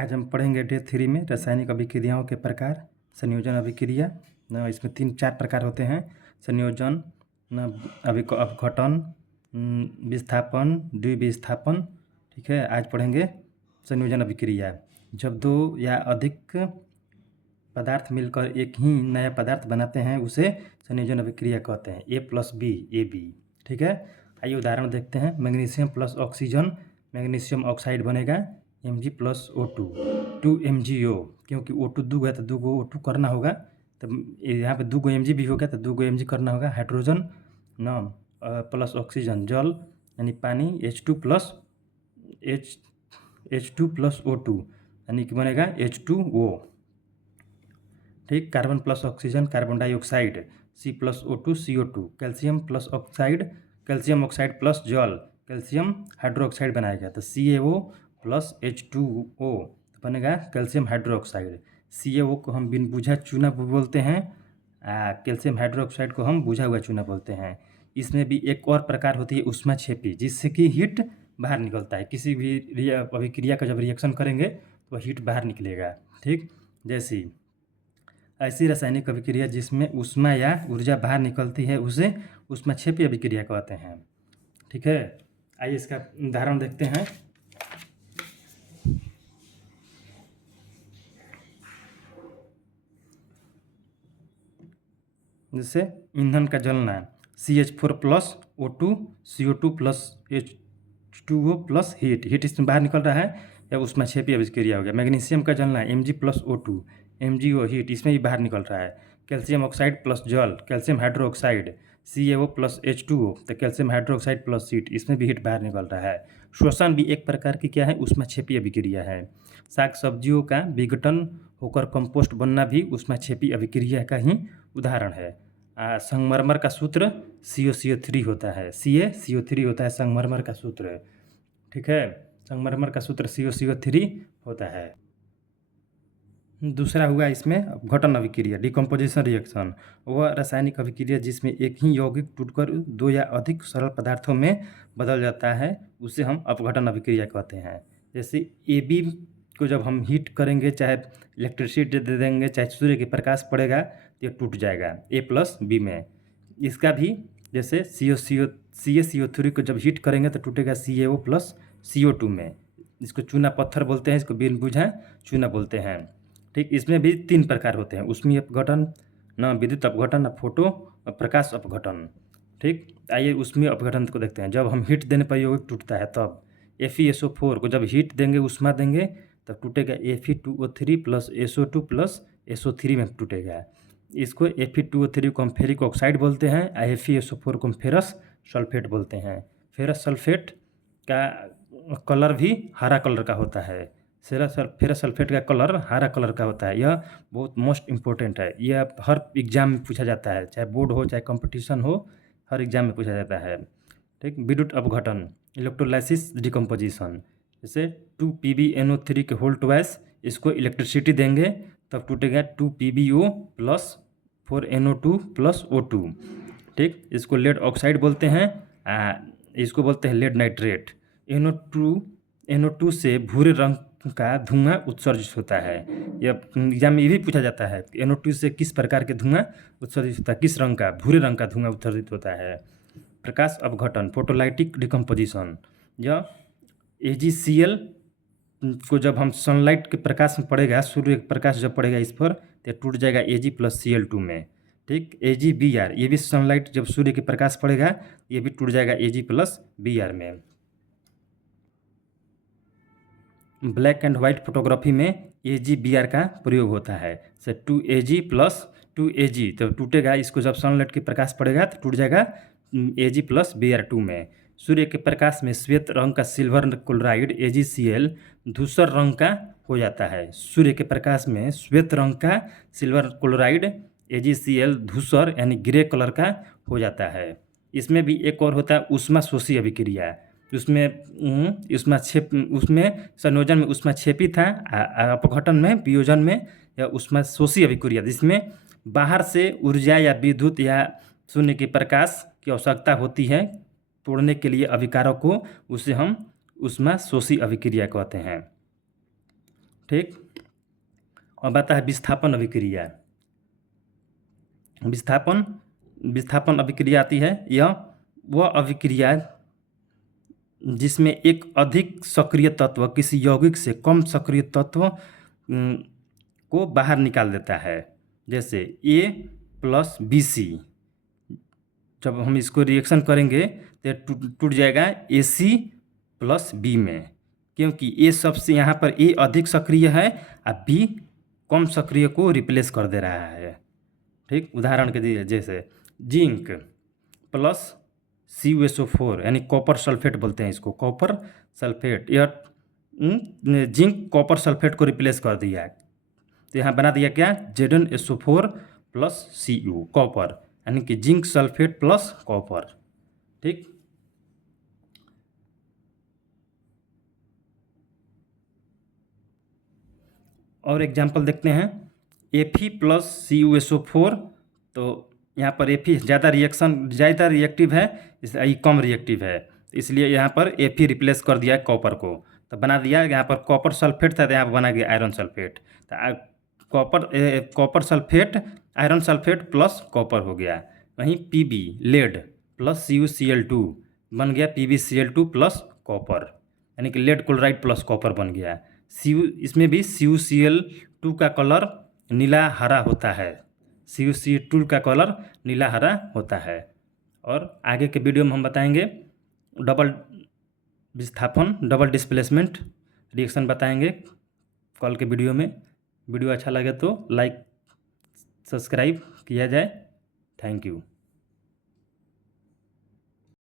आज हम पढ़ेंगे डे 3 में रासायनिक अभिक्रियाओं के प्रकार। संयोजन अभिक्रिया न, इसमें 3-4 प्रकार होते हैं। संयोजन न, अपघटन, विस्थापन, द्विविस्थापन। ठीक है, आज पढ़ेंगे संयोजन अभिक्रिया। जब दो या अधिक पदार्थ मिलकर एक ही नया पदार्थ बनाते हैं उसे संयोजन अभिक्रिया कहते हैं। A+B AB। ठीक है, आइए उदाहरण देखते हैं। Magnesium plus oxygen, magnesium oxide बनेगा Mg प्लस O2, 2 MgO। क्योंकि O2 दो है तो 2 O2 करना होगा, तो यहाँ पे 2 Mg भी हो गया तो 2 Mg करना होगा। हाइड्रोजन न प्लस ऑक्सीजन, जल यानी पानी H2 प्लस O2 यानी कि बनेगा H2O। ठीक, carbon plus oxygen, carbon dioxide C plus O2 CO2। Calcium plus oxide, calcium oxide plus जल, कैल्शियम हाइड्रोक्साइड बनाएगा तो CaO प्लस H2O बनेगा कैल्शियम हाइड्रोक्साइड। CaO को हम बिन बुझा चूना बोलते हैं, कैल्शियम हाइड्रोक्साइड को हम बुझा हुआ चूना बोलते हैं। इसमें भी एक और प्रकार होती है ऊष्माक्षेपी, जिससे कि हीट बाहर निकलता है। किसी भी अभिक्रिया का जब रिएक्शन करेंगे तो हीट बाहर निकलेगा। ठीक, जैसी ऐसी रासायनिक अभिक्रिया जिसमें ऊष्मा या ऊर्जा बाहर निकलती है उसे ऊष्माक्षेपी अभिक्रिया कहते हैं। ठीक है, आइए इसका उदाहरण देखते हैं। जैसे ईंधन का जलना, CH4 plus O2 CO2 plus H2O plus heat इसमें बाहर निकल रहा है या ऊष्माक्षेपी अभिक्रिया हो गया। मैग्नीशियम का जलना Mg plus O2 MgO heat इसमें भी बाहर निकल रहा है। कैल्शियम ऑक्साइड प्लस जल, calcium hydroxide CaO plus H2O तो कैल्शियम हाइड्रोक्साइड प्लस हीट इसमें भी हीट बाहर निकल रहा है। श्वसन भी एक प्रकार की क्या है, ऊष्माक्षेपी अभिक्रिया है। साग सब्जियों का विघटन होकर कंपोस्ट बनना भी ऊष्माक्षेपी अभिक्रिया का ही उदाहरण है। संगमरमर का सूत्र CaCO3 होता है, CaCO3 होता है संगमरमर का सूत्र। ठीक है, संगमरमर का सूत्र CaCO3 होता है। दूसरा हुआ इसमें अपघटन अभिक्रिया, डिकम्पोजिशन रिएक्शन। वह रासायनिक अभिक्रिया जिसमें एक ही यौगिक टूटकर 2 या अधिक सरल पदार्थों में बदल जाता है उसे हम अपघटन अभिक्रिया कहते हैं। जैसे AB को जब हम हीट करेंगे, चाहे इलेक्ट्रिसिटी दे देंगे, चाहे सूर्य के प्रकाश पड़ेगा तो ये टूट जाएगा A+B में। इसका भी जैसे CaCO3 को जब हीट करेंगे तो टूटेगा CaO प्लस CO2 में। इसको चूना पत्थर बोलते हैं, इसको बिन बुझा चूना बोलते हैं। ठीक, इसमें भी 3 प्रकार होते हैं, ऊष्मीय अपघटन, न विद्युत अपघटन, न फोटो प्रकाश अपघटन। ठीक, आइए ऊष्मीय अपघटन को देखते हैं। जब हम हीट देने पर यौगिक टूटता है तब FeSO4 को जब हीट देंगे, ऊष्मा देंगे तब टूटेगा Fe2O3 plus SO2 plus SO3 में टूटेगा। इसको Fe2O3 को हम फेरिक ऑक्साइड बोलते हैं, FeSO4 को हम फेरस सल्फेट बोलते हैं। फेरस सल्फेट का कलर भी हरा कलर का होता है। फेरस सल्फेट का कलर हरा कलर का होता है। यह बहुत मोस्ट इम्पोर्टेंट है, यह हर एग्जाम में पूछा जाता है, चाहे बोर्ड हो चाहे कंपटीशन हो, हर एग्जाम में पूछा जाता है। ठीक, विद्युत अपघटन, इलेक्ट्रोलाइसिस डिकम्पोजिशन। जैसे 2PbNO3 के होल ट्वाइस, इसको इलेक्ट्रिसिटी देंगे तब टूटेगा 2PbO plus 4NO2 plus O2। ठीक, इसको लेड ऑक्साइड बोलते हैं, इसको बोलते हैं लेड नाइट्रेट। NO2 से भूरे रंग का धुआं उत्सर्जित होता है। यह एग्जाम में ये भी पूछा जाता है NO2 से किस प्रकार के धुआं उत्सर्जित होता है, किस रंग का, भूरे रंग का धुआं उत्सर्जित होता है। प्रकाश अपघटन, फोटोलाइटिक डिकम्पोजिशन। यह AgCl को जब हम सनलाइट के प्रकाश में पड़ेगा, सूर्य के प्रकाश जब पड़ेगा इस पर तो टूट जाएगा Ag प्लस Cl2 में। ठीक, AgBr, ये भी सनलाइट जब सूर्य के प्रकाश पड़ेगा ये भी टूट जाएगा Ag प्लस Br में। ब्लैक एंड वाइट फोटोग्राफी में AgBr का प्रयोग होता है। से 2Ag प्लस 2Ag तो टूटेगा, इसको जब सनलाइट के प्रकाश पड़ेगा तो टूट जाएगा Ag प्लस Br2 में। सूर्य के प्रकाश में श्वेत रंग का सिल्वर क्लोराइड AgCl धूसर रंग का हो जाता है। सूर्य के प्रकाश में श्वेत रंग का सिल्वर क्लोराइड AgCl धूसर यानी ग्रे कलर का हो जाता है। इसमें भी एक और होता है ऊष्माशोषी अभिक्रिया। उसमें संयोजन में ऊष्माक्षेपी था, अपघटन में वियोजन में या ऊष्माशोषी अभिक्रिया, जिसमें बाहर से ऊर्जा या विद्युत या शून्य के प्रकाश की आवश्यकता होती है तोड़ने के लिए अभिकारक को, उसे हम ऊष्माशोषी अभिक्रिया कहते हैं। ठीक। अब आता है विस्थापन अभिक्रिया। विस्थापन अभिक्रिया आती है, यह वह अभिक्रिया जिसमें एक अधिक सक्रिय तत्व किसी यौगिक से कम सक्रिय तत्व को बाहर निकाल देता है। जैसे A प्लस BC, जब हम इसको रिएक्शन करेंगे तो टूट जाएगा AC प्लस B में, क्योंकि A सबसे यहाँ पर A अधिक सक्रिय है और B कम सक्रिय को रिप्लेस कर दे रहा है। ठीक, उदाहरण के लिए जैसे जिंक प्लस CuSO4 यानी कॉपर सल्फेट बोलते हैं इसको, कॉपर सल्फेट, यह जिंक कॉपर सल्फेट को रिप्लेस कर दिया है, तो यहाँ बना दिया क्या, ZnSO4 प्लस Cu, कॉपर, यानी कि जिंक सल्फेट प्लस कॉपर। ठीक, और एग्जाम्पल देखते हैं, Fe प्लस CuSO4, तो यहाँ पर Fe ज़्यादा रिएक्टिव है, इसलिए कम रिएक्टिव है, इसलिए यहाँ पर Fe रिप्लेस कर दिया है कॉपर को, तो बना दिया यहाँ पर कॉपर सल्फेट था तो यहाँ पर बना गया आयरन सल्फेट, तो copper sulphate iron sulphate plus copper हो गया। वहीं Pb लेड प्लस CuCl2 बन गया PbCl2 प्लस कॉपर, यानी कि लेड क्लोराइड प्लस कॉपर बन गया। इसमें भी CuCl2 का कलर नीला हरा होता है, CuCl2 का कलर नीला हरा होता है। और आगे के वीडियो में हम बताएंगे डबल विस्थापन, डबल डिस्प्लेसमेंट रिएक्शन बताएंगे कल के वीडियो में। वीडियो अच्छा लगे तो लाइक सब्सक्राइब किया जाए। Thank you.